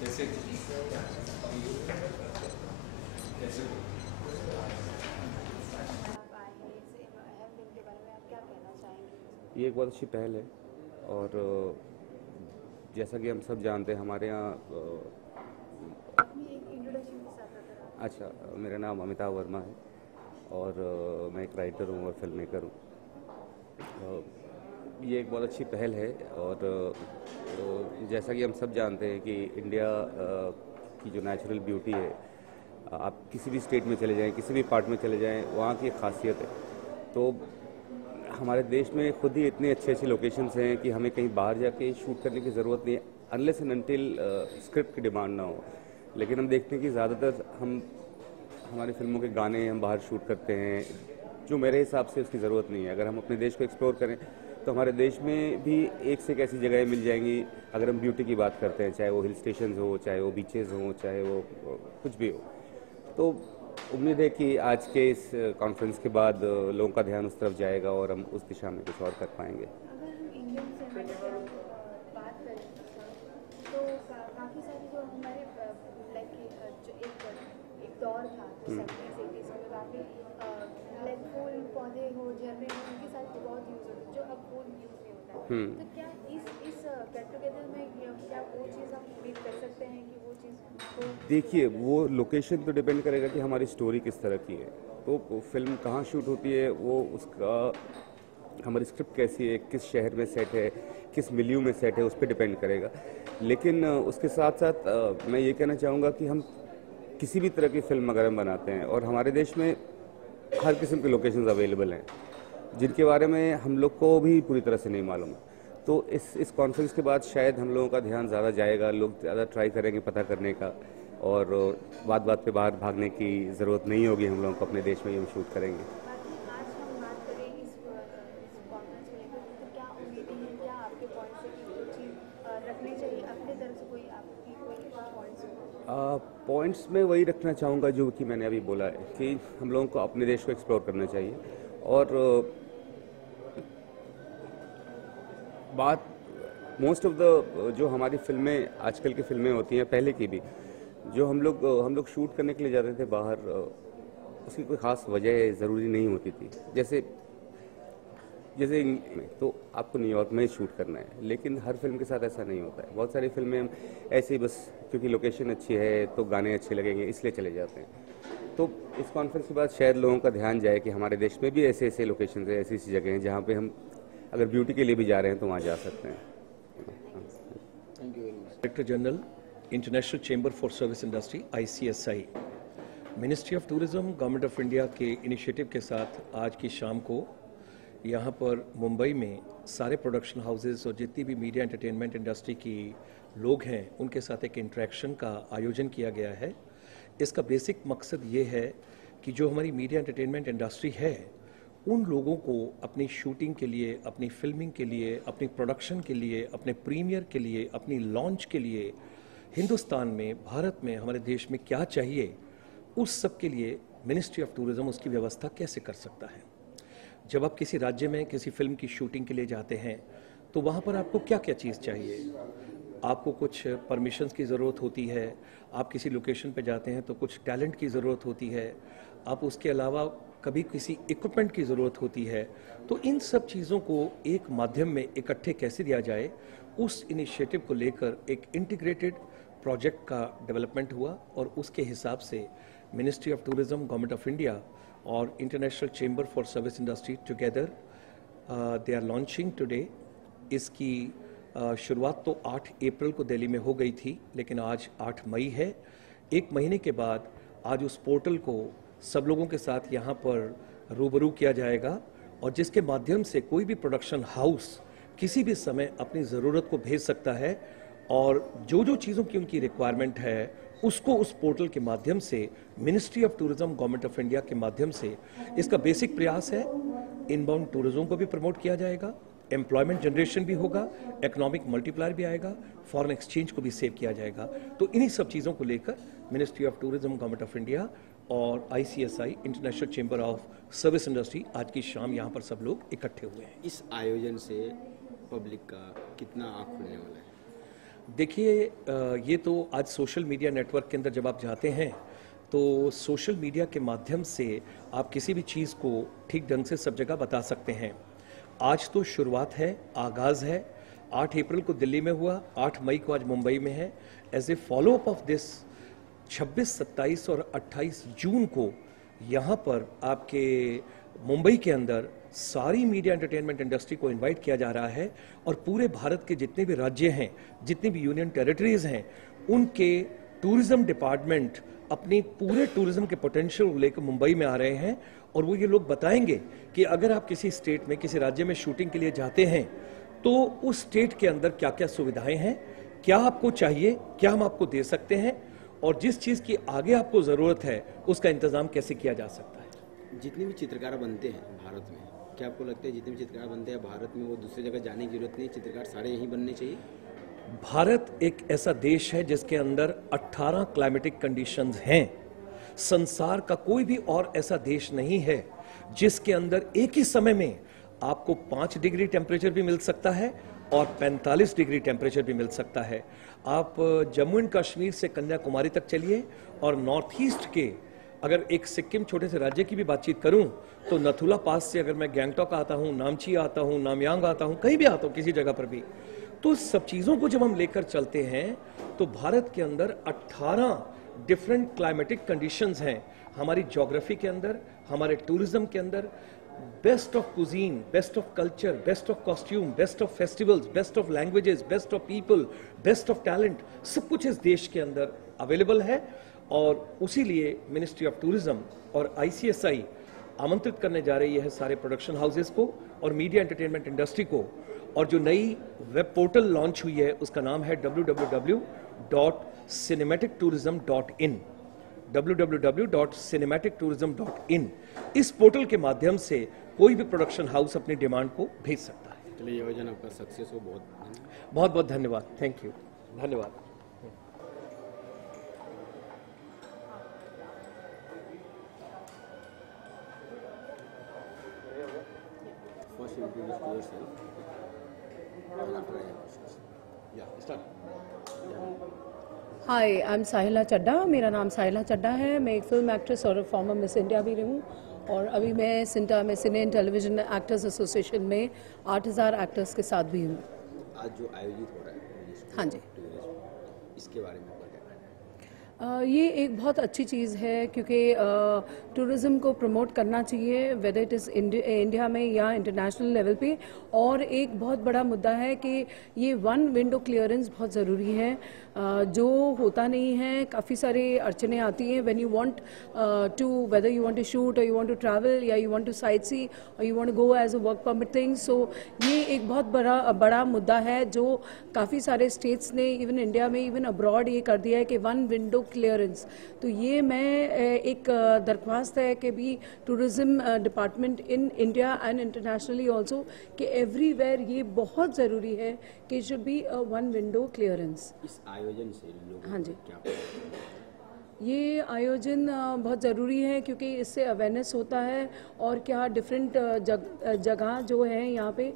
जैसे जैसे ये एक बहुत अच्छी पहल है और जैसा कि हम सब जानते हैं हमारे यहाँ अच्छा, मेरा नाम अमिताभ वर्मा है और मैं एक राइटर हूँ और फिल्म मेकर हूँ। ये एक बहुत अच्छी पहल है और जैसा कि हम सब जानते हैं कि इंडिया की जो नेचुरल ब्यूटी है, आप किसी भी स्टेट में चले जाएं, किसी भी पार्ट में चले जाएं, वहाँ की एक खासियत है। तो हमारे देश में खुद ही इतनी अच्छी अच्छी लोकेशंस हैं कि हमें कहीं बाहर जाके शूट करने की ज़रूरत नहीं है, अनलेस एंड अनटिल स्क्रिप्ट की डिमांड ना हो। लेकिन हम देखते हैं कि ज़्यादातर हमारी फिल्मों के गाने हम बाहर शूट करते हैं, जो मेरे हिसाब से उसकी ज़रूरत नहीं है। अगर हम अपने देश को एक्सप्लोर करें तो हमारे देश में भी एक से एक ऐसी जगहें मिल जाएंगी। अगर हम ब्यूटी की बात करते हैं, चाहे वो हिल स्टेशन हो, चाहे वो बीचेज़ हों, चाहे वो कुछ भी हो, तो उम्मीद है कि आज के इस कॉन्फ्रेंस के बाद लोगों का ध्यान उस तरफ जाएगा और हम उस दिशा में कुछ और कर पाएंगे। अगर हम इंडियन सिनेमा की बात करें तो काफ़ी सारी जो हमारे लाइक जो एक दौर था जो 70s 80s में काफ़ी लाइक फूल पौधे हो, झरने हो, उनके साथ बहुत यूज़ होता है जो अब फूल यूज़ नहीं होता है। तो क्या इस गेट टुगेदर में क्या वो चीज़ हम उम्मीद कर सकते हैं कि वो चीज़ हो? देखिए, वो लोकेशन तो डिपेंड करेगा कि हमारी स्टोरी किस तरह की है। तो फिल्म कहाँ शूट होती है, वो उसका हमारी स्क्रिप्ट कैसी है, किस शहर में सेट है, किस मिलियू में सेट है, उस पर डिपेंड करेगा। लेकिन उसके साथ साथ मैं ये कहना चाहूँगा कि हम किसी भी तरह की फिल्म अगर हम बनाते हैं, और हमारे देश में हर किस्म के लोकेशंस अवेलेबल हैं जिनके बारे में हम लोग को भी पूरी तरह से नहीं मालूम है। तो इस कॉन्फ्रेंस के बाद शायद हम लोगों का ध्यान ज़्यादा जाएगा, लोग ज़्यादा ट्राई करेंगे पता करने का, और बात बात पे बाहर भागने की ज़रूरत नहीं होगी। हम लोगों को अपने देश में ही हम शूट करेंगे। बाकी आज हम बात करें इस कॉन्फ्रेंस को लेकर तो क्या उम्मीदें हैं, क्या आपके पॉइंट्स है कि जो चीज़ रखनी चाहिए अपने तरफ से, कोई आपकी कोई पॉइंट्स हो? पॉइंट्स में वही रखना चाहूँगा जो कि मैंने अभी बोला है कि हम लोगों को अपने देश को एक्सप्लोर करना चाहिए। और बात मोस्ट ऑफ द जो हमारी फिल्में आजकल की फिल्में होती हैं, पहले की भी, जो हम लोग शूट करने के लिए जाते थे बाहर, उसकी कोई ख़ास वजह ज़रूरी नहीं होती थी। जैसे जैसे तो आपको न्यूयॉर्क में ही शूट करना है, लेकिन हर फिल्म के साथ ऐसा नहीं होता है। बहुत सारी फिल्में हम ऐसे ही बस क्योंकि लोकेशन अच्छी है तो गाने अच्छे लगेंगे इसलिए चले जाते हैं। तो इस कॉन्फ्रेंस के बाद शायद लोगों का ध्यान जाए कि हमारे देश में भी ऐसे ऐसे लोकेशन है, ऐसी ऐसी जगह हैं जहाँ पे हम अगर ब्यूटी के लिए भी जा रहे हैं तो वहाँ जा सकते हैं। Thank you very much. Director general, international chamber for service industry ICSI, ministry of tourism, government of India के इनिशिएटिव के साथ आज की शाम को यहाँ पर मुंबई में सारे प्रोडक्शन हाउसेस और जितनी भी मीडिया एंटरटेनमेंट इंडस्ट्री की लोग हैं उनके साथ एक इंटरेक्शन का आयोजन किया गया है। इसका बेसिक मकसद ये है कि जो हमारी मीडिया एंटरटेनमेंट इंडस्ट्री है उन लोगों को अपनी शूटिंग के लिए, अपनी फिल्मिंग के लिए, अपनी प्रोडक्शन के लिए, अपने प्रीमियर के लिए, अपनी लॉन्च के लिए हिंदुस्तान में, भारत में, हमारे देश में क्या चाहिए, उस सब के लिए मिनिस्ट्री ऑफ टूरिज्म उसकी व्यवस्था कैसे कर सकता है। जब आप किसी राज्य में किसी फिल्म की शूटिंग के लिए जाते हैं तो वहाँ पर आपको क्या क्या चीज़ चाहिए। आपको कुछ परमिशंस की ज़रूरत होती है, आप किसी लोकेशन पे जाते हैं तो कुछ टैलेंट की ज़रूरत होती है, आप उसके अलावा कभी किसी इक्विपमेंट की ज़रूरत होती है। तो इन सब चीज़ों को एक माध्यम में इकट्ठे कैसे दिया जाए, उस इनिशिएटिव को लेकर एक इंटीग्रेटेड प्रोजेक्ट का डेवलपमेंट हुआ और उसके हिसाब से ministry of tourism, government of India और international chamber for service industry together they are launching today. इसकी शुरुआत तो 8 अप्रैल को दिल्ली में हो गई थी, लेकिन आज 8 मई है। एक महीने के बाद आज उस पोर्टल को सब लोगों के साथ यहाँ पर रूबरू किया जाएगा और जिसके माध्यम से कोई भी प्रोडक्शन हाउस किसी भी समय अपनी ज़रूरत को भेज सकता है और जो जो चीज़ों की उनकी रिक्वायरमेंट है उसको उस पोर्टल के माध्यम से ministry of tourism, government of India के माध्यम से, इसका बेसिक प्रयास है इनबाउंड टूरिज्म को भी प्रमोट किया जाएगा, एम्प्लॉयमेंट जनरेशन भी होगा, इकोनॉमिक मल्टीप्लायर भी आएगा, फॉरेन एक्सचेंज को भी सेव किया जाएगा। तो इन्हीं सब चीज़ों को लेकर ministry of tourism, government of India और ICSI, international chamber of service industry, आज की शाम यहाँ पर सब लोग इकट्ठे हुए हैं। इस आयोजन से पब्लिक का कितना आँख खुलने वाला है? देखिए ये तो आज सोशल मीडिया नेटवर्क के अंदर जब आप जाते हैं तो सोशल मीडिया के माध्यम से आप किसी भी चीज़ को ठीक ढंग से सब जगह बता सकते हैं। आज तो शुरुआत है, आगाज़ है। 8 अप्रैल को दिल्ली में हुआ, 8 मई को आज मुंबई में है। As a follow up of this 26, 27 और 28 जून को यहाँ पर आपके मुंबई के अंदर सारी मीडिया एंटरटेनमेंट इंडस्ट्री को इनवाइट किया जा रहा है और पूरे भारत के जितने भी राज्य हैं, जितनी भी यूनियन टेरिटरीज हैं, उनके टूरिज्म डिपार्टमेंट अपनी पूरे टूरिज्म के पोटेंशियल को लेकर मुंबई में आ रहे हैं और वो ये लोग बताएंगे कि अगर आप किसी स्टेट में, किसी राज्य में शूटिंग के लिए जाते हैं तो उस स्टेट के अंदर क्या क्या सुविधाएं हैं, क्या आपको चाहिए, क्या हम आपको दे सकते हैं और जिस चीज़ की आगे आपको ज़रूरत है उसका इंतज़ाम कैसे किया जा सकता है। जितने भी चित्रकार बनते हैं भारत में, क्या आपको लगता है जितने भी चित्रकार बनते हैं भारत में वो दूसरी जगह जाने की जरूरत नहीं, चित्रकार सारे यहीं बनने चाहिए? भारत एक ऐसा देश है जिसके अंदर 18 क्लाइमेटिक कंडीशंस हैं। संसार का कोई भी और ऐसा देश नहीं है जिसके अंदर एक ही समय में आपको 5 डिग्री टेम्परेचर भी मिल सकता है और 45 डिग्री टेम्परेचर भी मिल सकता है। आप जम्मू एंड कश्मीर से कन्याकुमारी तक चलिए और नॉर्थ ईस्ट के, अगर एक सिक्किम छोटे से राज्य की भी बातचीत करूं तो नथुला पास से अगर मैं गैंगटॉक आता हूं, नामची आता हूं, नामयांग आता हूं, कहीं भी आता हूं किसी जगह पर भी, तो सब चीज़ों को जब हम लेकर चलते हैं तो भारत के अंदर 18 डिफरेंट क्लाइमेटिक कंडीशंस हैं। हमारी ज्योग्राफी के अंदर, हमारे टूरिज्म के अंदर best of cuisine, best of culture, best of costume, best of festivals, best of languages, best of people, best of talent, सब कुछ इस देश के अंदर अवेलेबल है और उसी लिए मिनिस्ट्री ऑफ टूरिज्म और ICSI आमंत्रित करने जा रही है सारे प्रोडक्शन हाउसेस को और मीडिया एंटरटेनमेंट इंडस्ट्री को। और जो नई वेब पोर्टल लॉन्च हुई है उसका नाम है www.cinematictourism.in, www.cinematictourism.in। इस पोर्टल के माध्यम से कोई भी प्रोडक्शन हाउस अपनी डिमांड को भेज सकता है। चलिए ये योजना आपका सक्सेस हो, बहुत बहुत बहुत धन्यवाद। थैंक यू, धन्यवाद। First introduce to yourself and after I have questions. Yeah, start. Hi, I am Sahila Chadha. मेरा नाम साहिला चड्डा है। मैं एक फिल्म एक्ट्रेस और फॉर्मर मिस इंडिया भी रही हूँ और अभी मैं सिंटा में cine and television actors association में 8000 एक्टर्स के साथ भी हूँ। आज जो आयोजित हो रहा है हाँ जी, इसके बारे में आपका क्या कहना है? ये एक बहुत अच्छी चीज़ है क्योंकि टूरिज़्म को प्रमोट करना चाहिए, वेदर इट इज़ इंडिया में या इंटरनेशनल लेवल पे। और एक बहुत बड़ा मुद्दा है कि ये 1 विंडो क्लियरेंस बहुत ज़रूरी है, जो होता नहीं है। काफ़ी सारे अड़चने आती हैं when you want to, whether you want to shoot और यू वांट टू ट्रैवल या you want to sightsee और you want to go as a work permit thing. So ये एक बहुत बड़ा मुद्दा है जो काफ़ी सारे स्टेट्स ने, इवन इंडिया में, इवन अब्रॉड ये कर दिया है कि 1 विंडो क्लियरेंस। तो ये मैं एक दरख्वास्त है कि भी tourism department in India and internationally also कि एवरीवेयर ये बहुत ज़रूरी है कि शुड बी 1 विंडो क्लियरेंस। इस आयोजन से लोगों हाँ जी, को क्या पता? ये आयोजन बहुत ज़रूरी है क्योंकि इससे अवेयरनेस होता है और क्या डिफरेंट जगह जो है यहाँ पे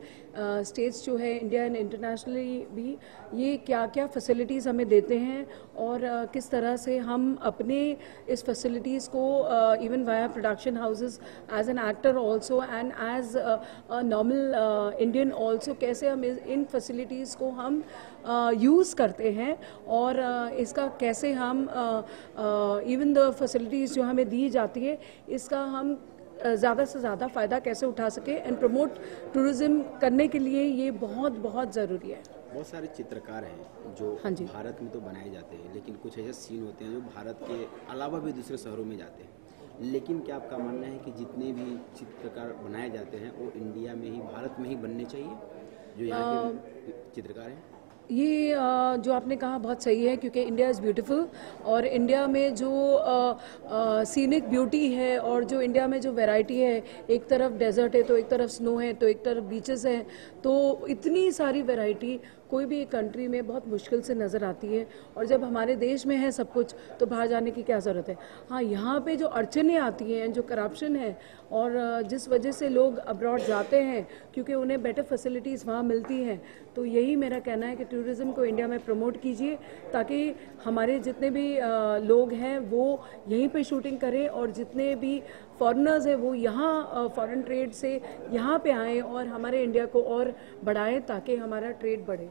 स्टेट्स जो है इंडिया एंड इंटरनेशनली भी, ये क्या क्या फैसिलिटीज़ हमें देते हैं और किस तरह से हम अपने इस फैसिलिटीज़ को even via production houses as an actor also and as a normal Indian also, कैसे हम इन फैसिलिटीज़ को हम यूज़ करते हैं और इसका कैसे हम इवन द फैसिलिटीज़ जो हमें दी जाती है इसका हम ज़्यादा से ज़्यादा फ़ायदा कैसे उठा सके एंड प्रमोट टूरिज़्म करने के लिए ये बहुत बहुत ज़रूरी है। बहुत सारे चित्रकार हैं जो हाँ जी, भारत में तो बनाए जाते हैं, लेकिन कुछ ऐसे सीन होते हैं जो भारत के अलावा भी दूसरे शहरों में जाते हैं। लेकिन क्या आपका मानना है कि जितने भी चित्रकार बनाए जाते हैं वो इंडिया में ही, भारत में ही बनने चाहिए, जो यहाँ के चित्रकार हैं? ये जो आपने कहा बहुत सही है क्योंकि इंडिया इज़ ब्यूटीफुल और इंडिया में जो सीनिक ब्यूटी है और जो इंडिया में जो वैरायटी है, एक तरफ डेजर्ट है तो एक तरफ स्नो है तो एक तरफ बीचेस हैं, तो इतनी सारी वैरायटी कोई भी एक कंट्री में बहुत मुश्किल से नज़र आती है, और जब हमारे देश में है सब कुछ तो बाहर जाने की क्या ज़रूरत है। हाँ, यहाँ पे जो अड़चनें आती हैं, जो करप्शन है, और जिस वजह से लोग अब्रॉड जाते हैं क्योंकि उन्हें बेटर फैसिलिटीज़ वहाँ मिलती हैं, तो यही मेरा कहना है कि टूरिज़्म को इंडिया में प्रमोट कीजिए ताकि हमारे जितने भी लोग हैं वो यहीं पे शूटिंग करें, और जितने भी फॉरेनर्स हैं वो यहाँ फॉरेन ट्रेड से यहाँ पे आएँ और हमारे इंडिया को और बढ़ाएं ताकि हमारा ट्रेड बढ़े।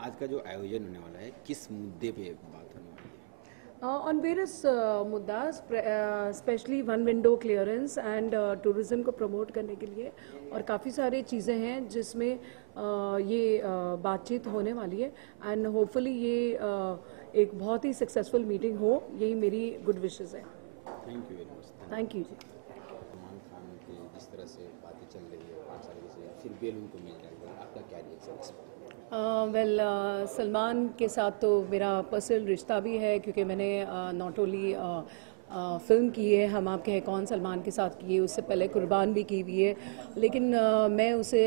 आज का जो आयोजन होने वाला है किस मुद्दे पे बात होने वाली है? On various मुद्दास, specially one window clearance and tourism को प्रमोट करने के लिए, और काफ़ी सारी चीज़ें हैं जिसमें ये बातचीत होने वाली है, एंड होपफुली ये एक बहुत ही सक्सेसफुल मीटिंग हो, यही मेरी गुड विशेस है। Thank you very much. Thank you जी। सलमान खान की जिस तरह से बातें चल रही है और सारी चीज़ें फिर बेल उनको मिल जाएगी, आपका क्या रिएक्शन इस पर? वेल, सलमान के साथ तो मेरा पर्सनल रिश्ता भी है, क्योंकि मैंने नॉट ओनली फ़िल्म की है हम आपके हैं कौन सलमान के साथ की है, उससे पहले कुर्बान भी की हुई है, लेकिन मैं उसे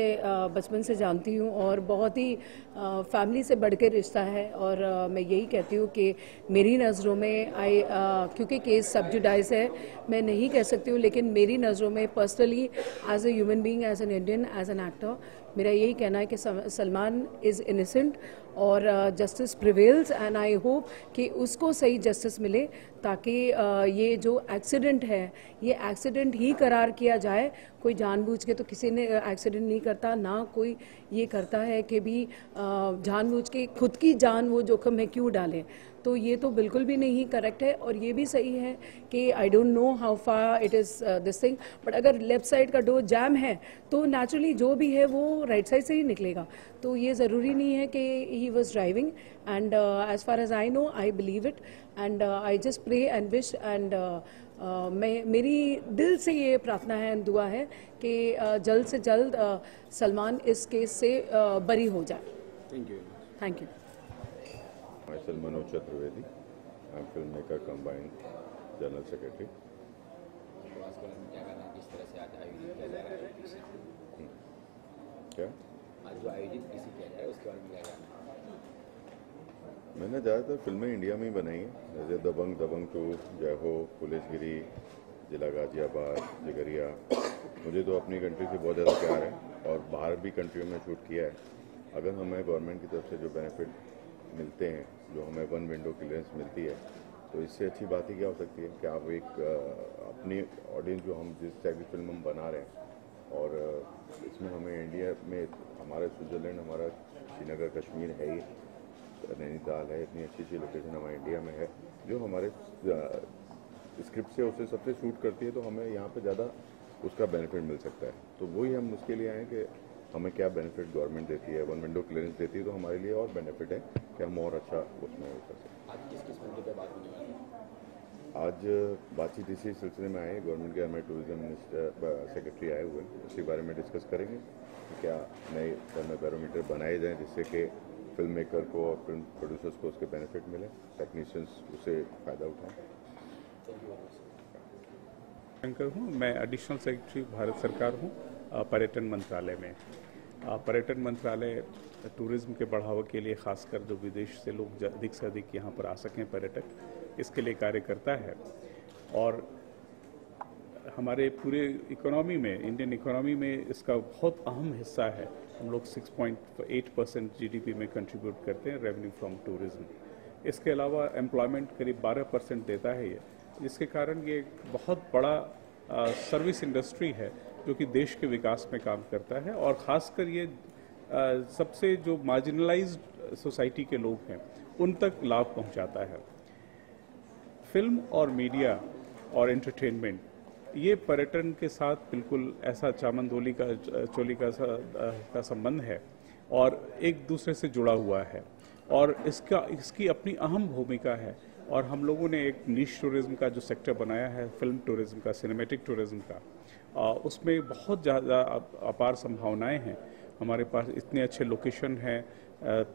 बचपन से जानती हूँ और बहुत ही फैमिली से बढ़ के रिश्ता है। और मैं यही कहती हूँ कि मेरी नज़रों में क्योंकि केस सब जुडाइज है, मैं नहीं कह सकती हूँ, लेकिन मेरी नज़रों में personally as a human being, as an Indian, as an actor, मेरा यही कहना है कि सलमान इज़ इनोसेंट और justice prevails, and I hope कि उसको सही जस्टिस मिले ताकि ये जो एक्सीडेंट है ये एक्सीडेंट ही करार किया जाए। कोई जानबूझ के तो किसी ने एक्सीडेंट नहीं करता, ना कोई ये करता है कि भी जानबूझ के खुद की जान वो जोखिम में क्यों डालें, तो ये तो बिल्कुल भी नहीं करेक्ट है। और ये भी सही है कि I don't know how far it is this thing, but अगर लेफ़्ट साइड का डोर जैम है तो नेचुरली जो भी है वो राइट साइड से ही निकलेगा, तो ये ज़रूरी नहीं है कि he was driving. And as far as I know, I believe it, and I just pray and wish, and मेरी दिल से ये प्रार्थना है एंड दुआ है कि जल्द से जल्द सलमान इस केस से बरी हो जाए। Thank you. Thank you. Myself Manoj Chaturvedi. I'm filmmaker combined general secretary. तो आज के बारे में क्या कहना है, किस तरह से आज आयोजित किया जा रहा है? क्या आज जो आयोजित किसी किया जा रहा है उसके बारे में क्या कहना है? मैंने ज़्यादातर फिल्में इंडिया में ही बनाई हैं, जैसे दबंग, दबंग 2, जय हो, पुलिस गिरी, जिला गाजियाबाद, जिगरिया। मुझे तो अपनी कंट्री से बहुत ज़्यादा प्यार है और बाहर भी कंट्रियों में शूट किया है। अगर हमें गवर्नमेंट की तरफ से जो बेनिफिट मिलते हैं, जो हमें वन विंडो क्लियरेंस मिलती है, तो इससे अच्छी बात ही क्या हो सकती है कि आप एक अपनी ऑडियंस जो हम जिस टाइप की फिल्म हम बना रहे हैं, और इसमें हमें इंडिया में हमारा स्विट्ज़रलैंड, हमारा श्रीनगर कश्मीर है ही, नैनीताल है, इतनी अच्छी अच्छी लोकेशन हमारे इंडिया में है जो हमारे स्क्रिप्ट से उसे सबसे सूट करती है, तो हमें यहाँ पे ज़्यादा उसका बेनिफिट मिल सकता है। तो वही हम उसके लिए आए कि हमें क्या बेनिफिट गवर्नमेंट देती है, वन विंडो क्लियरेंस देती है, तो हमारे लिए और बेनिफिट है कि हम और अच्छा उसमें वो कर सकते आज किस किस मुद्दे पे बात होने वाली है? हैं। आज बातचीत इसी सिलसिले में आए, गवर्नमेंट के हमें टूरिज्म मिनिस्टर सेक्रेटरी आए हुए हैं, उसी बारे में डिस्कस करेंगे कि क्या नए फिल्म बैरोमीटर बनाए जाएँ जिससे कि फिल्म मेकर को और फिल्म प्रोड्यूसर्स को उसके बेनिफिट मिले, टेक्नीशियंस उसे फ़ायदा उठाएँ। शंकर हूँ, मैं एडिशनल सेक्रेटरी भारत सरकार हूँ पर्यटन मंत्रालय में। पर्यटन मंत्रालय टूरिज्म के बढ़ावा के लिए खासकर जो विदेश से लोग अधिक से अधिक यहाँ पर आ सकें पर्यटक, इसके लिए कार्य करता है। और हमारे पूरे इकोनॉमी में, इंडियन इकोनॉमी में इसका बहुत अहम हिस्सा है। हम लोग 6.8% GDP में कंट्रीब्यूट करते हैं रेवेन्यू फ्रॉम टूरिज्म। इसके अलावा एम्प्लॉयमेंट करीब 12% देता है ये, जिसके कारण ये एक बहुत बड़ा सर्विस इंडस्ट्री है जो कि देश के विकास में काम करता है। और ख़ासकर ये सबसे जो मार्जिनलाइज्ड सोसाइटी के लोग हैं उन तक लाभ पहुंचाता है। फिल्म और मीडिया और एंटरटेनमेंट ये पर्यटन के साथ बिल्कुल ऐसा चामंदोली का चोली का संबंध है और एक दूसरे से जुड़ा हुआ है, और इसकी अपनी अहम भूमिका है। और हम लोगों ने एक नीश टूरिज्म का जो सेक्टर बनाया है, फिल्म टूरिज्म का, सिनेमैटिक टूरिज्म का, उसमें बहुत ज़्यादा अपार संभावनाएं हैं। हमारे पास इतने अच्छे लोकेशन हैं,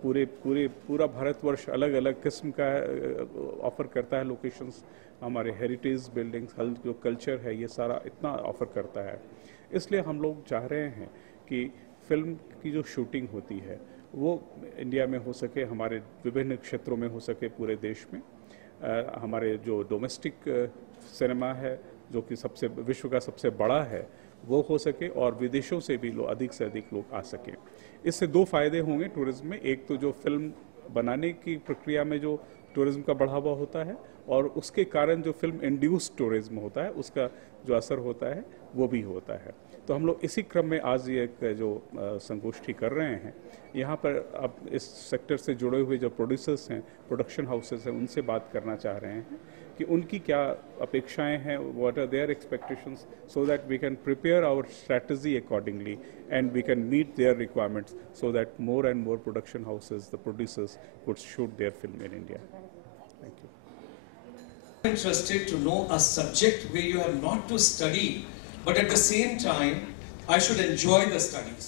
पूरा भारतवर्ष अलग अलग किस्म का ऑफ़र करता है लोकेशंस। हमारे हेरिटेज बिल्डिंग्स, जो कल्चर है, ये सारा इतना ऑफ़र करता है। इसलिए हम लोग चाह रहे हैं कि फिल्म की जो शूटिंग होती है वो इंडिया में हो सके, हमारे विभिन्न क्षेत्रों में हो सके, पूरे देश में। हमारे जो डोमेस्टिक सिनेमा है, जो कि विश्व का सबसे बड़ा है, वो हो सके और विदेशों से भी अधिक से अधिक लोग आ सकें। इससे दो फायदे होंगे टूरिज्म में। एक तो जो फिल्म बनाने की प्रक्रिया में जो टूरिज्म का बढ़ावा होता है, और उसके कारण जो फिल्म इंड्यूस्ड टूरिज्म होता है, उसका जो असर होता है वो भी होता है। तो हम लोग इसी क्रम में आज ये जो संगोष्ठी कर रहे हैं, यहाँ पर अब इस सेक्टर से जुड़े हुए जो प्रोड्यूसर्स हैं, प्रोडक्शन हाउसेस हैं, उनसे बात करना चाह रहे हैं कि उनकी क्या अपेक्षाएं हैं, what are their expectations, so that we can prepare our strategy accordingly and we can meet their requirements, so that more and more production houses, the producers could shoot their film in India. Thank you. Interested to know a subject where you have not to study, but at the same time I should enjoy the studies.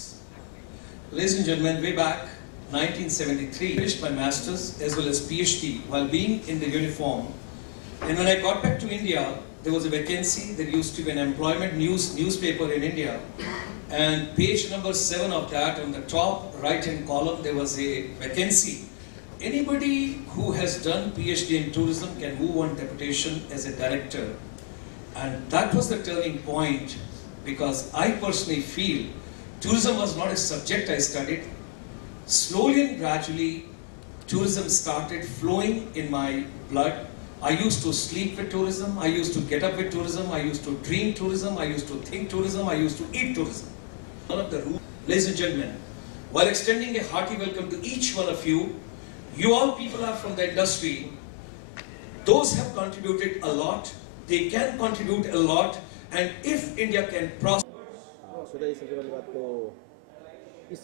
Ladies and gentlemen, way back 1973 I finished my masters as well as PhD while being in the uniform, and when I got back to India there was a vacancy. There used to be an employment newspaper in India, and page number 7 of that, on the top right hand column, there was a vacancy. Anybody who has done PhD in tourism can move on deputation as a director. And that was the turning point, because I personally feel tourism was not a subject I studied. Slowly and gradually, tourism started flowing in my blood. I used to sleep with tourism, I used to get up with tourism, I used to dream tourism, I used to think tourism, I used to eat tourism. One of the rules, ladies and gentlemen, while extending a hearty welcome to each one of you, you all people are from the industry. Those have contributed a lot. They can contribute a lot. And if India can prosper. Sudha ji, सबसे पहली बात तो इस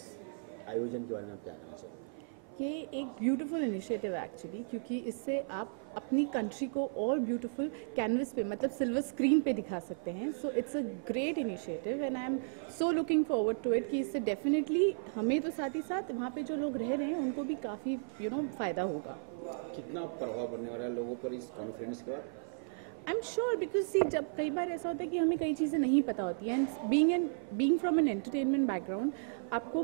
आयोजन के बारे में क्या कहना चाहिए? ये एक ब्यूटीफुल इनिशिएटिव है एक्चुअली, क्योंकि इससे आप अपनी कंट्री को और ब्यूटीफुल कैनवस पे, मतलब सिल्वर स्क्रीन पे दिखा सकते हैं. So it's a great initiative and I am so looking forward to it कि इससे डेफिनेटली हमें तो साथ ही साथ वहाँ पे जो लोग रह रहे हैं उनको भी काफ़ी फ़ायदा होगा. कितना प्रभाव पड़ने वाला है लोगों पर इस कॉन्फ्रेंस के बाद? आई एम श्योर, बिकॉज सी जब कई बार ऐसा होता है कि हमें कई चीज़ें नहीं पता होती हैं, and being from an entertainment background, आपको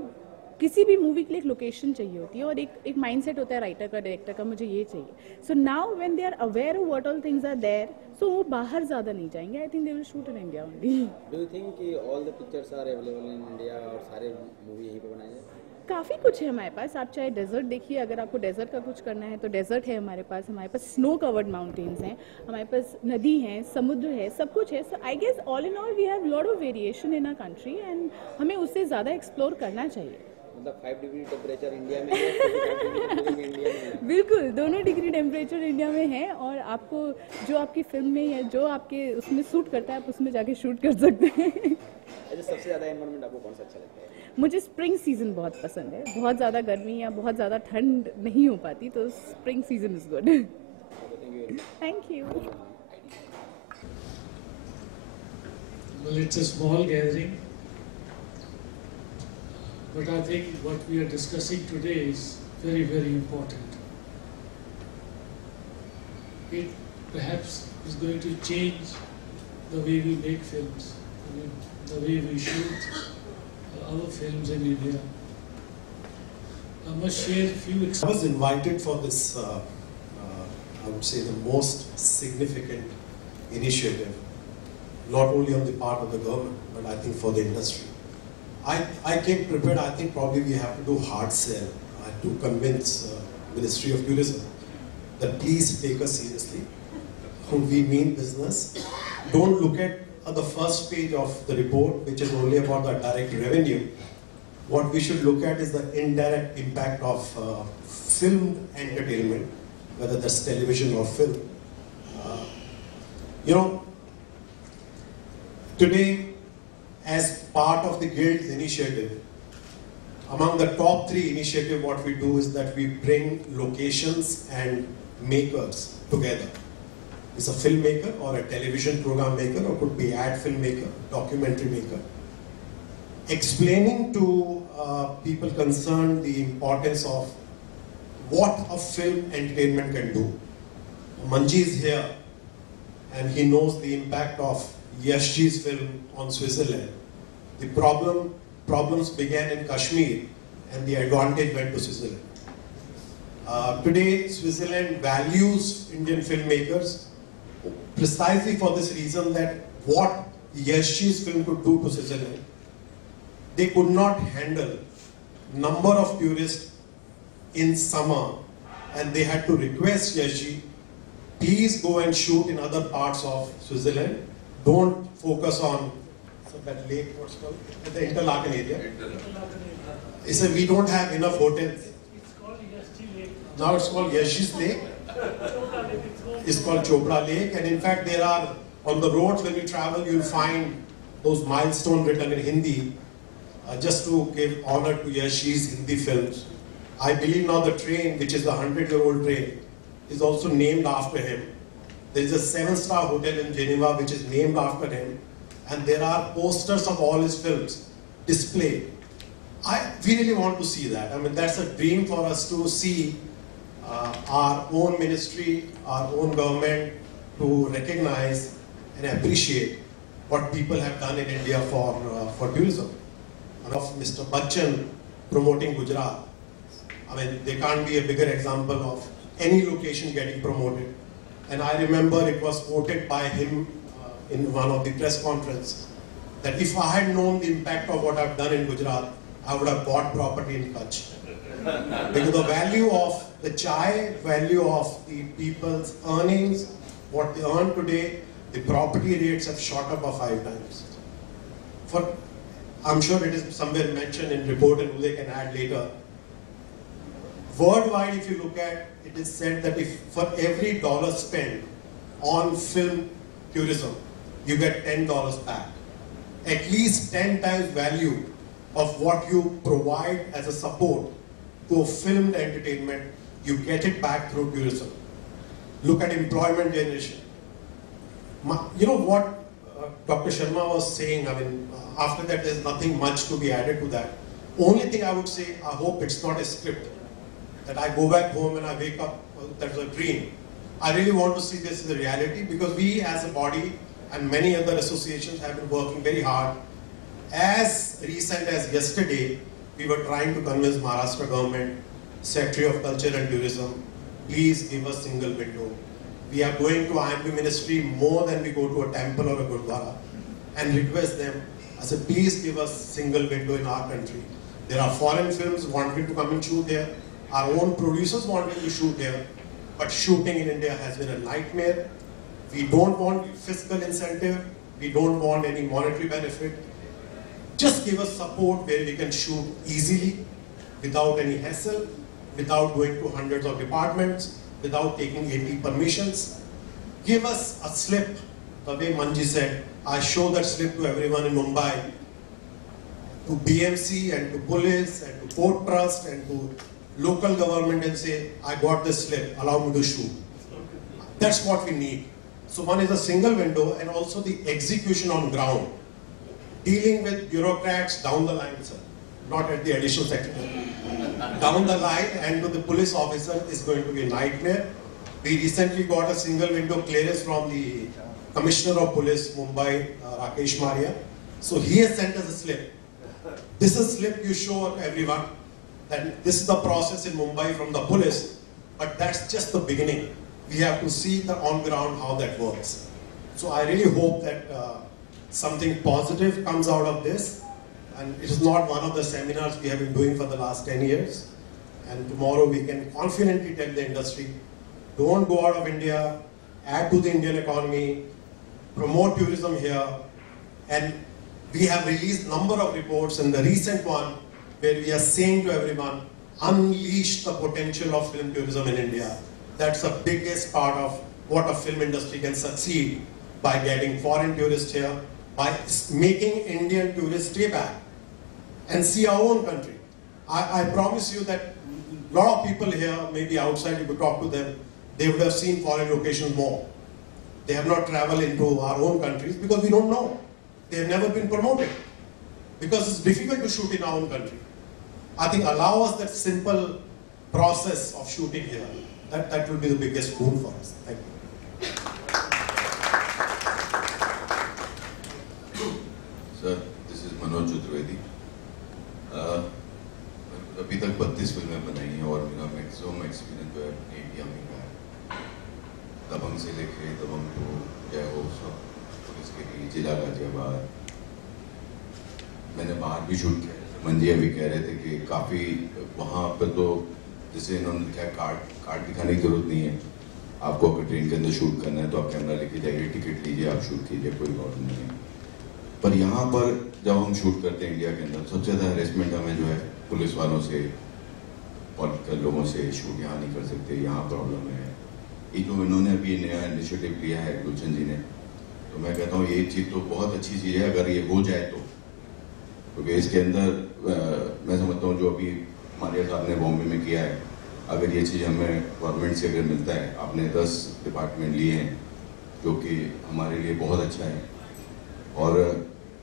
किसी भी मूवी के लिए एक लोकेशन चाहिए होती है और एक माइंडसेट होता है राइटर का, डायरेक्टर का, मुझे ये चाहिए. So now when they are aware of what all things are there, so वो बाहर ज़्यादा नहीं जाएंगे. I think they will shoot in India only. Do you think कि all the pictures are available in India और सारे movie यहीं पे बनाए जाए? काफ़ी कुछ है हमारे पास. आप चाहे डेजर्ट देखिए, अगर आपको डेजर्ट का कुछ करना है तो डेजर्ट है हमारे पास स्नो कवर्ड माउंटेन्स हैं, हमारे पास नदी है, समुद्र है, सब कुछ है. So I guess all in all we have lot of variation in our country and हमें उससे ज़्यादा एक्सप्लोर करना चाहिए. मतलब 5 डिग्री टेम्परेचर इंडिया में है, 45 डिग्री इंडिया में है. बिल्कुल, दोनों डिग्री टेम्परेचर इंडिया में है और आपको जो आपकी फिल्म में या जो आपके उसमें शूट करता है आप उसमें जाके शूट कर सकते हैं. सबसे ज़्यादा एनवायरनमेंट आपको कौन सा अच्छा लगता है? मुझे स्प्रिंग सीजन बहुत पसंद है. बहुत ज़्यादा गर्मी या बहुत ज़्यादा ठंड नहीं हो पाती, तो spring season is good. Thank you. Well, it's a small gathering, but I think what we are discussing today is very, very important. It perhaps is going to change the way we make films, the way we shoot our films in India. I must share a few I was invited for this, I would say, the most significant initiative, not only on the part of the government, but I think for the industry. I came prepared. I think probably we have to do hard sell to convince Ministry of Tourism that please take us seriously. We mean business. Don't look at the first page of the report, which is only about the direct revenue. What we should look at is the indirect impact of film entertainment, whether that's television or film. Today, as part of the Guild's initiative, among the top 3 initiatives, what we do is that we bring locations and makers together. It's a filmmaker or a television program maker, or could be ad filmmaker, documentary maker, explaining to people concerned the importance of what a film entertainment can do. Manji is here and he knows the impact of Yashji's film on Switzerland. The problems began in Kashmir and the advantage went to Switzerland. Today, Switzerland values Indian filmmakers precisely for this reason that what Yashi's film could do to Switzerland, they could not handle number of tourists in summer, and they had to request Yashi, please go and shoot in other parts of Switzerland. Don't focus on that lake, what's called, at the Interlaken area. He said, we don't have enough hotels. Now it's called Yashi's Lake. It's called Chopra Lake, and in fact there are, on the roads when you travel, you'll find those milestones written in Hindi, just to give honor to Yashi's Hindi films. I believe now the train, which is a 100-year-old train, is also named after him. There is a 7-star hotel in Geneva which is named after him, and there are posters of all his films displayed. We really want to see that. I mean, that's a dream for us to see our own ministry, our own government to recognize and appreciate what people have done in India for tourism. And of Mr. Bachchan promoting Gujarat. I mean, there can't be a bigger example of any location getting promoted. And I remember it was quoted by him in one of the press conferences that if I had known the impact of what I've done in Gujarat, I would have bought property in Kutch. Because the value of the chai, value of the people's earnings, what they earn today, the property rates have shot up by 5 times. I'm sure it is somewhere mentioned in report and they can add later. Worldwide, if you look at, it is said that if for every dollar spent on film tourism, you get $10 back. At least 10 times value of what you provide as a support to a filmed entertainment, you get it back through tourism. Look at employment generation. You know what Dr. Sharma was saying, I mean, after that there's nothing much to be added to that. Only thing I would say, I hope it's not a script. That I go back home and I wake up, that's a dream. I really want to see this as a reality because we as a body and many other associations have been working very hard. As recent as yesterday, we were trying to convince Maharashtra government, Secretary of Culture and Tourism, please give us single window. We are going to IMP ministry more than we go to a temple or a gurdwara and request them, I said, please give us single window in our country. There are foreign films wanting to come and shoot there. Our own producers wanting to shoot there. But shooting in India has been a nightmare. We don't want fiscal incentive. We don't want any monetary benefit. Just give us support where we can shoot easily, without any hassle, without going to hundreds of departments, without taking 80 permissions. Give us a slip, the way Manji said. I show that slip to everyone in Mumbai, to BMC and to police and to port trust and to local government and say, I got this slip, allow me to shoot. That's what we need. So one is a single window and also the execution on ground. Dealing with bureaucrats down the line, sir, not at the additional secretary. Down the line and to the police officer is going to be a nightmare. We recently got a single window clearance from the Commissioner of Police, Mumbai, Rakesh Maria. So he has sent us a slip. This is a slip you show everyone. That this is the process in Mumbai from the police, but that's just the beginning. We have to see the on ground how that works. So I really hope that something positive comes out of this, and it is not one of the seminars we have been doing for the last 10 years. And tomorrow we can confidently tell the industry, don't go out of India, add to the Indian economy, promote tourism here, and we have released number of reports, and the recent one where we are saying to everyone, unleash the potential of film tourism in India. That's the biggest part of what a film industry can succeed by getting foreign tourists here, by making Indian tourists stay back and see our own country. I promise you that a lot of people here, maybe outside, you could talk to them, they would have seen foreign locations more. They have not traveled into our own countries because we don't know. They have never been promoted because it's difficult to shoot in our own country. I think allow us that simple process of shooting here. That will be the biggest boon for us. Thank you. Sir, this is Manoj Chaturvedi. दबंग से लेके दबंग को जय हो सब police के लिए जिला गाजियाबाद, मैंने बाहर भी शूट किया। मंजी अभी कह रहे थे कि काफ़ी वहाँ पर तो जैसे इन्होंने लिखा है कार्ड दिखाने की जरूरत नहीं है, आपको अगर ट्रेन के अंदर शूट करना है तो आप कैमरा लेके जाइए, टिकट लीजिए, आप शूट कीजिए, कोई प्रॉब्लम नहीं है। पर यहाँ पर जब हम शूट करते हैं इंडिया के अंदर, सबसे ज़्यादा हरेसमेंट हमें जो है पुलिस वालों से, पॉलिटिकल लोगों से, शूट यहाँ नहीं कर सकते, यहाँ प्रॉब्लम है। ये जो इन्होंने अभी नया इनिशिएटिव लिया है गुलशन जी ने, तो मैं कहता हूँ ये चीज़ तो बहुत अच्छी चीज़ है अगर ये हो जाए तो, क्योंकि इसके अंदर मैं समझता हूँ जो अभी हमारे साहब ने बॉम्बे में किया है, अगर ये चीज़ हमें गवर्नमेंट से अगर मिलता है, आपने 10 डिपार्टमेंट लिए हैं जो कि हमारे लिए बहुत अच्छा है। और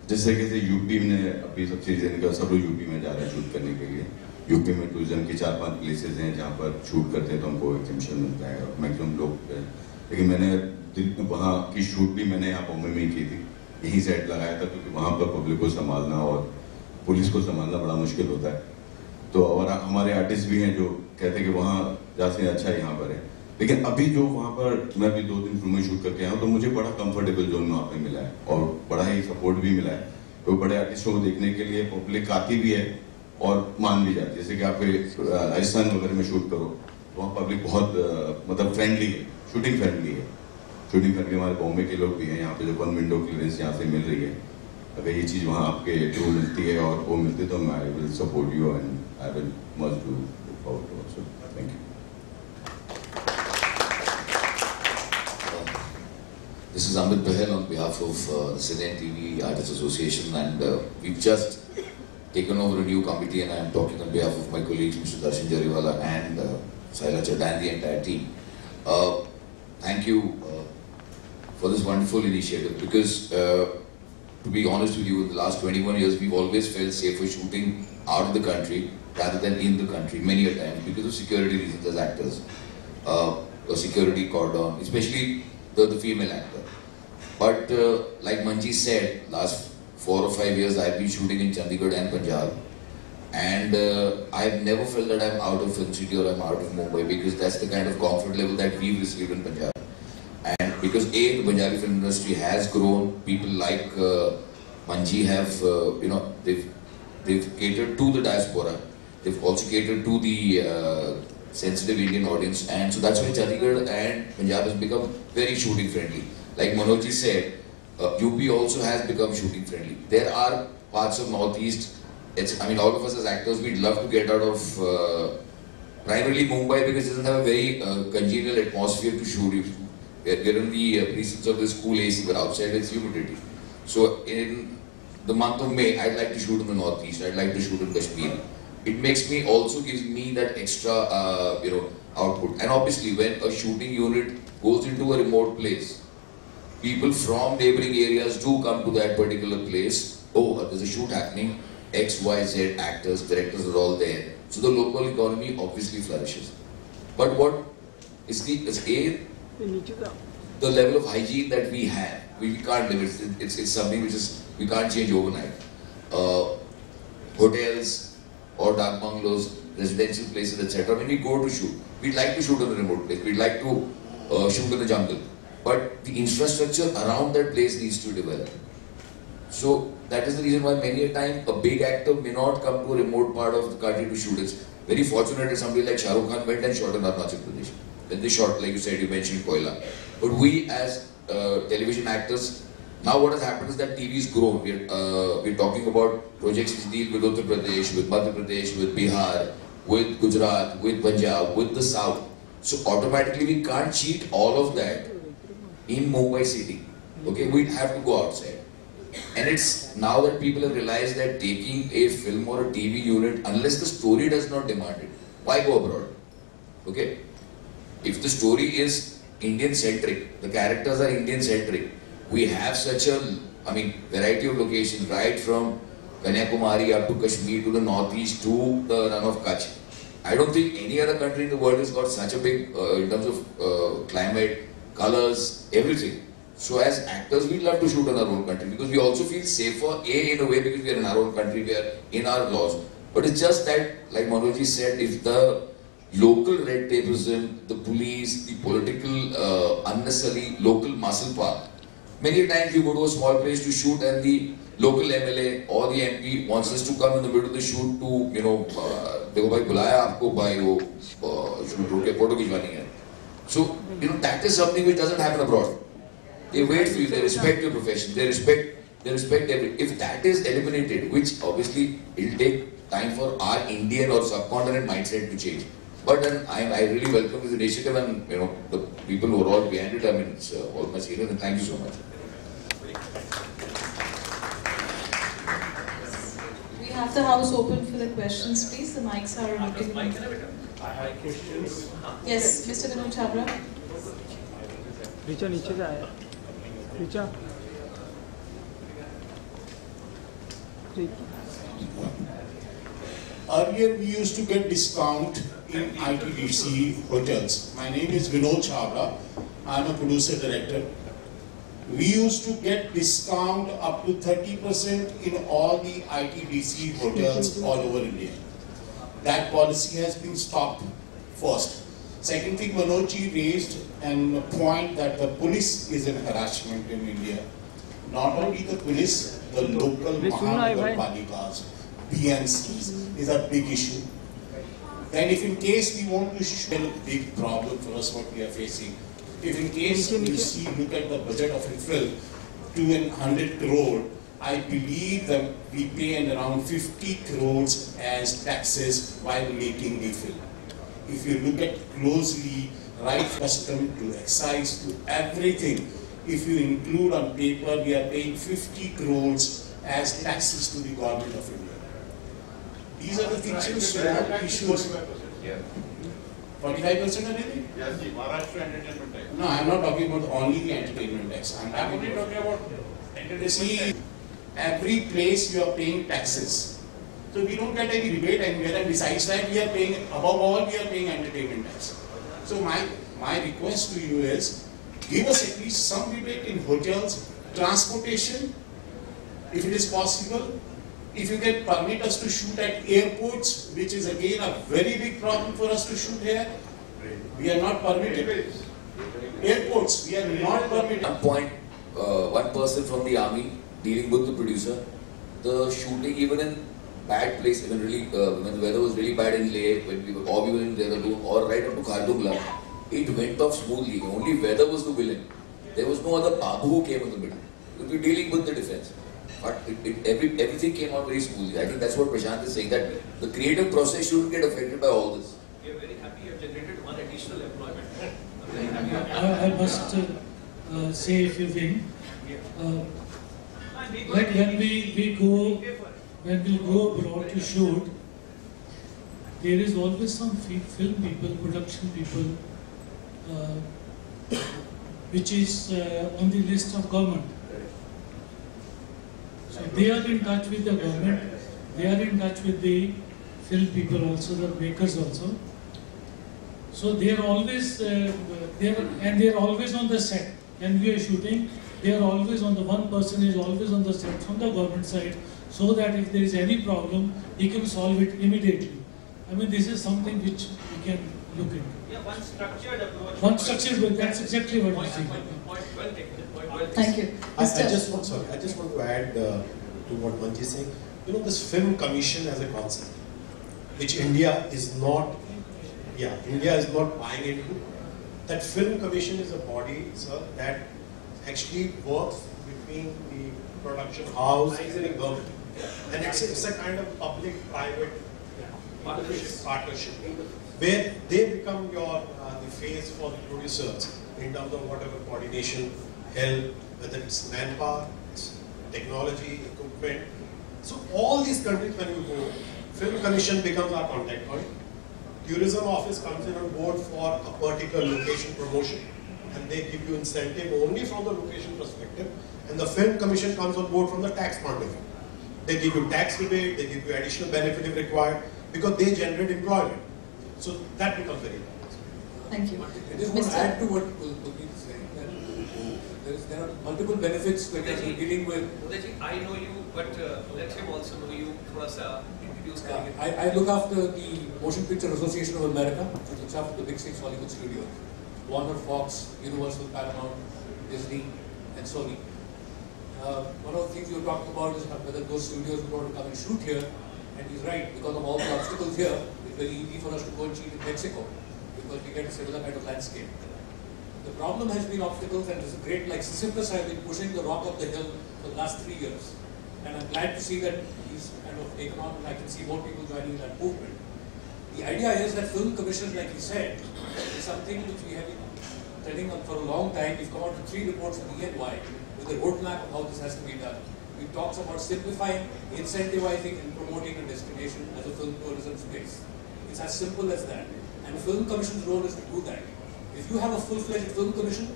जिस तरीके से यूपी में अभी सब चीज़ें निकल, सब लोग यूपी में जा रहे हैं शूट करने के लिए। यूपी में टूरिज्म की 4-5 प्लेसेस हैं जहाँ पर शूट करते हैं तो हमको एग्जिबिशन मिलता है और मैक्सिमम लोग, लेकिन मैंने वहाँ की शूट भी मैंने यहाँ बॉम्बे में ही की थी, यहीं सेट लगाया था, क्योंकि वहाँ पर पब्लिक को संभालना और पुलिस को संभालना बड़ा मुश्किल होता है। तो और हमारे आर्टिस्ट भी हैं जो कहते हैं कि वहाँ जाते अच्छा है, यहाँ पर है। लेकिन अभी जो वहाँ पर मैं भी 2 दिन फिल्में शूट करके आया हूँ, तो मुझे बड़ा कंफर्टेबल जोन वहाँ पे मिला है और बड़ा ही सपोर्ट भी मिला है। तो बड़े आर्टिस्टों को देखने के लिए पब्लिक आती भी है और मान भी जाती है। जैसे कि आप राजस्थान वगैरह में शूट करो तो वहाँ पब्लिक बहुत मतलब फ्रेंडली है, शूटिंग फ्रेंडली है। शूटिंग फ्रेंडली हमारे बॉम्बे के लोग भी हैं यहाँ पे, जो 1 विंडो क्लियरेंस यहाँ से मिल रही है। अगर ये चीज़ वहाँ आपके थ्रू मिलती है और वो मिलती है तो I will support you and I will must do forward to also. Thank you. This is Amit Bahel on behalf of the Cine TV Artists Association, and we've just taken over a new committee, and I am talking on behalf of my colleagues Mr. Darshan Jariwala and Saila Chadha and the entire team. Thank you for this wonderful initiative, because to be honest with you, in the last 21 years we've always felt safer shooting out of the country rather than in the country many a times, because of security reasons as actors, a security cordon, especially the female actor. But like Manji said, last 4 or 5 years I've been shooting in Chandigarh and Punjab, and I've never felt that I'm out of film city or I'm out of Mumbai, because that's the kind of comfort level that we've received in Punjab. And because the Punjabi film industry has grown, people like Manji have, they've catered to the diaspora, they've also catered to the sensitive Indian audience, and so that's why Chandigarh and Punjab has become very shooting friendly. Like Manoj said, UP also has become shooting friendly. There are parts of Northeast, all of us as actors, we'd love to get out of primarily Mumbai, because it doesn't have a very congenial atmosphere to shoot. We're in the precincts of the school AC, but outside it's humidity. So in the month of May, I'd like to shoot in the Northeast, I'd like to shoot in Kashmir. It makes me, also gives me that extra, output. And obviously, when a shooting unit goes into a remote place, people from neighboring areas do come to that particular place. Oh, there's a shoot happening, X, Y, Z actors, directors are all there. So the local economy obviously flourishes. But what is the level of hygiene that we have, we can't live it. It's something which is, we can't change overnight. Hotels or dark bungalows, residential places, etc. When we go to shoot, we'd like to shoot in a remote place, we'd like to shoot in the jungle. But the infrastructure around that place needs to develop. So that is the reason why many a time a big actor may not come to a remote part of the country to shoot. It's very fortunate that somebody like Shah Rukh Khan went and shot in Arunachal Pradesh. Then they shot, like you said, you mentioned Koila. But we as television actors, now what has happened is that TV's grown. We're talking about projects which deal with Uttar Pradesh, with Madhya Pradesh, with Bihar, with Gujarat, with Punjab, with the South. So automatically we can't cheat all of that in Mumbai city. Okay, we'd have to go outside. And it's now that people have realized that taking a film or a TV unit, unless the story does not demand it, why go abroad? Okay? If the story is Indian-centric, the characters are Indian-centric, we have such a, variety of locations, right from Kanyakumari up to Kashmir to the northeast to the run of Kutch. I don't think any other country in the world has got such a big, in terms of climate, colors, everything. So as actors, we love to shoot in our own country because we also feel safer, in a way, because we are in our own country, we are in our laws. But it's just that, like Manoj said, if the local red tapeism, the police, the political unnecessary local muscle power. Many times you go to a small place to shoot and the local MLA or the MP wants us to come in the middle of the shoot to, देखो भाई बुलाया आपको भाई वो shoot रोक के photo खिंचवानी है. So that is something which doesn't happen abroad. They wait for you. They respect your profession. They respect everything. If that is eliminated, which obviously it will take time for our Indian or subcontinent mindset to change. But then I really welcome this initiative and the people who are all behind it. I mean, it's all my seniors, and thank you so much. We have the house open for the questions, please. The mics are open. I have questions. Yes, Mr. Vinod Chhabra. नीचे नीचे जाए नीचे Earlier we used to get discount in ITDC hotels. My name is Vinod Chhabra. I am a producer director. We used to get discount up to 30% in all the ITDC hotels all over India. That policy has been stopped first. Second thing, Manoj ji raised a point that the police is an harassment in India. Not only the police, the local Mahanagapalikas, BMCs is a big issue. Then if in case we want to show a big problem for us what we are facing, if in case you see, look at the budget of a film, 200 crore, I believe that we pay around 50 crores as taxes while making the film. If you look at closely, right custom to excise to everything, if you include on paper, we are paying 50 crores as taxes to the government of India. These are the things, issues. 45% already? Yes, Maharashtra entertainment tax. No, I am not talking about only the entertainment tax. I am only talking about entertainment tax. Every place you are paying taxes. So we don't get any rebate anywhere, and besides that we are paying, above all we are paying entertainment tax. So my request to you is, give us at least some rebate in hotels, transportation, if it is possible. If you can permit us to shoot at airports, which is again a very big problem for us to shoot here, we are not permitted. Airports, we are not permitted. At one point, one person from the army dealing with the producer, the shooting even in bad place, even really when the weather was really bad in Leh, when we were in Dehradun or right up to Khardungla, it went off smoothly. Only weather was the villain. There was no other babu who came in the middle. We were dealing with the defense. But everything came out very smoothly. I think that's what Prashant is saying, that the creative process shouldn't get affected by all this. We are very happy you have generated one additional employment. I must say a few things. Like when we go abroad to shoot, there is always some film people, production people, which is on the list of government. So they are in touch with the government, they are in touch with the film people also, the makers also. So they are always they are always on the set. When we are shooting, they are always on the, one person is always on the set from the government side, so that if there is any problem, he can solve it immediately. I mean, this is something which we can look into. Yeah, one structured approach. One structured, that's exactly what we see. Thank you. I just want to add to what Manji is saying. This film commission as a concept, which India is not buying into. That film commission is a body, sir, that actually works between the production house and the government. And it's a kind of public-private partnership, where they become the face for the producers in terms of whatever coordination, help, whether it's manpower, it's technology, equipment. So all these countries, when you go, film commission becomes our contact point. Tourism office comes in on board for a particular location promotion, and they give you incentive only from the location perspective, and the film commission comes on board from the tax point of view. They give you tax rebate, they give you additional benefit if required, because they generate employment. So that becomes very important. Thank you. I just want to add to what Pulkit is saying, that there are multiple benefits when you're dealing with. I know you, but let him also know you. थोड़ा सा introduce I look after the Motion Picture Association of America, which looks after the big 6 Hollywood studios: Warner, Fox, Universal, Paramount, Disney, and Sony. One of the things you were talking about is whether those studios would want to come and shoot here, and he's right, because of all the obstacles here, it's very easy for us to go and shoot in Mexico, because we get a similar kind of landscape. The problem has been obstacles, and this is great, like Sisyphus has been pushing the rock up the hill for the last 3 years. And I'm glad to see that he's kind of taken on, and I can see more people joining that movement. The idea is that film commission, like he said, is something which we have been telling for a long time. We've come out with 3 reports from ENY with a roadmap of how this has to be done. We talked about simplifying, incentivizing, and promoting a destination as a film tourism space. It's as simple as that. And the film commission's role is to do that. If you have a full-fledged film commission,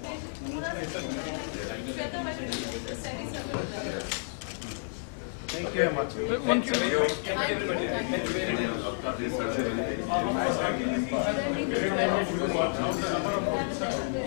Thank you very much. Thank you.